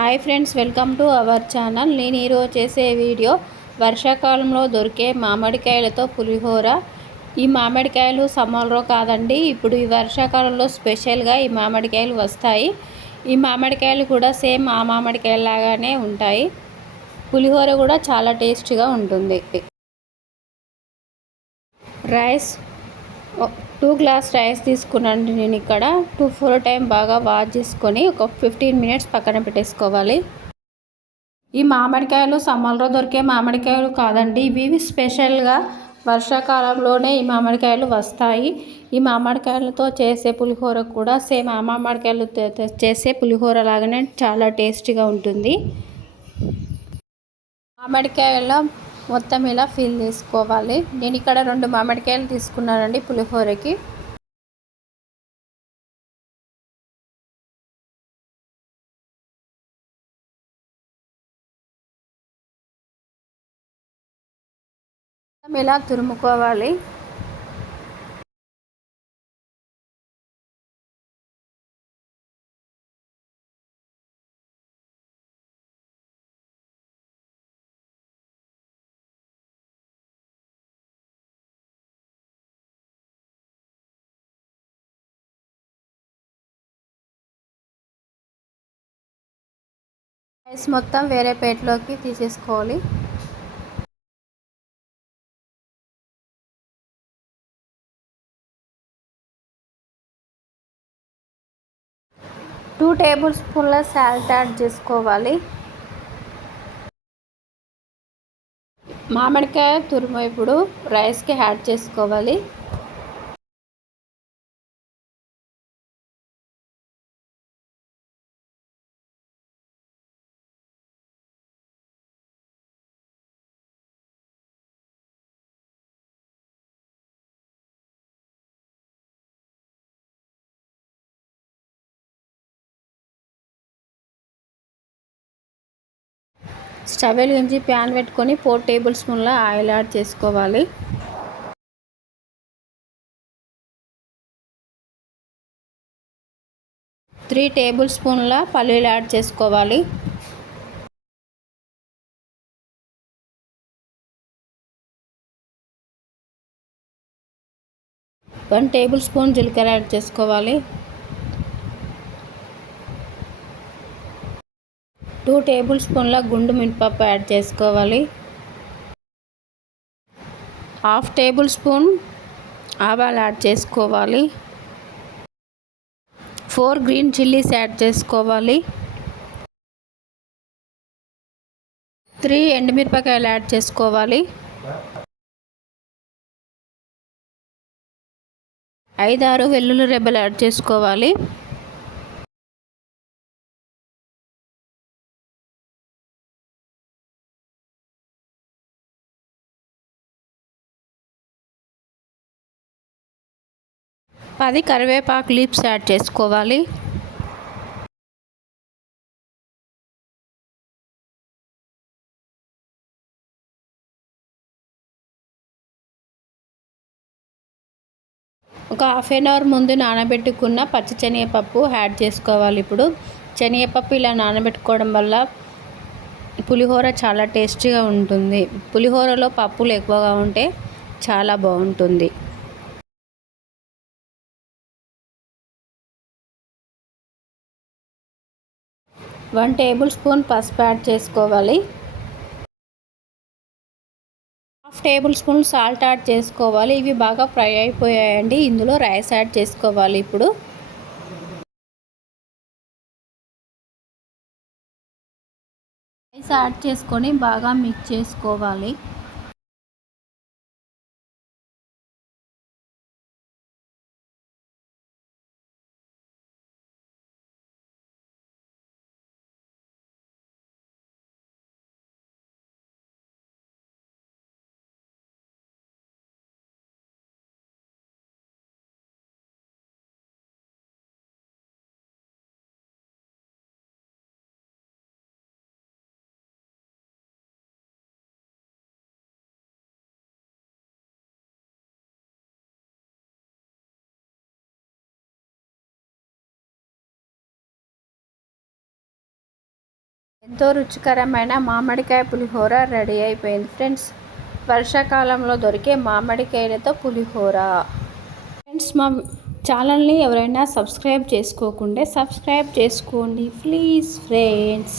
Hi friends, welcome to our channel. నేను ఈరోజు చేసే వీడియో వర్షాకాలంలో దొరికే మామిడికాయలతో పులిహోర. ఈ మామిడికాయలు సమ్మర్లో కాదండి, ఇప్పుడు ఈ వర్షాకాలంలో స్పెషల్గా ఈ మామిడికాయలు వస్తాయి. ఈ మామిడికాయలు కూడా సేమ్ ఆ మామిడికాయలు లాగానే ఉంటాయి. పులిహోర కూడా చాలా టేస్టీగా ఉంటుంది. రైస్ 2 గ్లాస్ రైస్ తీసుకున్నాను నేను ఇక్కడ. 2-4 టైం బాగా వాష్ చేసుకొని ఒక 15 మినిట్స్ పక్కన పెట్టేసుకోవాలి. ఈ మామిడికాయలు సమ్మర్లో దొరికే మామిడికాయలు కాదండి, ఇవి స్పెషల్గా వర్షాకాలంలోనే ఈ మామిడికాయలు వస్తాయి. ఈ మామిడికాయలతో చేసే పులిహోర కూడా సేమ్ ఆ మామిడికాయలతో చేసే పులిహోర లాగానే చాలా టేస్టీగా ఉంటుంది. మామిడికాయల మొత్తం ఇలా ఫిల్ చేసుకోవాలి. నేను ఇక్కడ 2 మామిడికాయలు తీసుకున్నానండి పులిహోరకి. ఇలా తురుముకోవాలి. రైస్ మొత్తం వేరే ప్లేట్లోకి తీసేసుకోవాలి. టూ టేబుల్ స్పూన్ల సాల్ట్ యాడ్ చేసుకోవాలి. మామిడికాయ తురుము ఇప్పుడు రైస్కి యాడ్ చేసుకోవాలి. స్టవ్ వెలిగించి ప్యాన్ పెట్టుకొని 4 టేబుల్ స్పూన్ల ఆయిల్ యాడ్ చేసుకోవాలి. త్రీ టేబుల్ స్పూన్ల పల్లీలు యాడ్ చేసుకోవాలి. వన్ టేబుల్ స్పూన్ జీలకర్ర యాడ్ చేసుకోవాలి. 2 టేబుల్ స్పూన్ల గుండు మినపప్పు యాడ్ చేసుకోవాలి. హాఫ్ టేబుల్ స్పూన్ ఆవాలు యాడ్ చేసుకోవాలి. 4 గ్రీన్ చిల్లీస్ యాడ్ చేసుకోవాలి. 3 ఎండుమిరపకాయలు యాడ్ చేసుకోవాలి. 5-6 వెల్లుల్లి రెబ్బలు యాడ్ చేసుకోవాలి. పది కరివేపాకు లీవ్స్ యాడ్ చేసుకోవాలి. ఒక హాఫ్ అన్ అవర్ ముందు నానబెట్టుకున్న పచ్చి శనగపప్పు యాడ్ చేసుకోవాలి. ఇప్పుడు శనగపప్పు ఇలా నానబెట్టుకోవడం వల్ల పులిహోర చాలా టేస్టీగా ఉంటుంది. పులిహోరలో పప్పులు ఎక్కువగా ఉంటే చాలా బాగుంటుంది. 1 టేబుల్ స్పూన్ పసుపు యాడ్ చేసుకోవాలి. Half table spoon salt add చేసుకోవాలి. ఇవి బాగా ఫ్రై అయిపోయాయండి. ఇందులో రైస్ యాడ్ చేసుకోవాలి. ఇప్పుడు రైస్ యాడ్ చేసుకొని బాగా మిక్స్ చేసుకోవాలి. ఎంతో రుచికరమైన మామిడికాయ పులిహోర రెడీ అయిపోయింది ఫ్రెండ్స్. వర్షాకాలంలో దొరికే మామిడికాయలతో పులిహోర. ఫ్రెండ్స్, మా ఛానల్ని ఎవరైనా సబ్స్క్రైబ్ చేసుకోకుంటే సబ్స్క్రైబ్ చేసుకోండి ప్లీజ్ ఫ్రెండ్స్.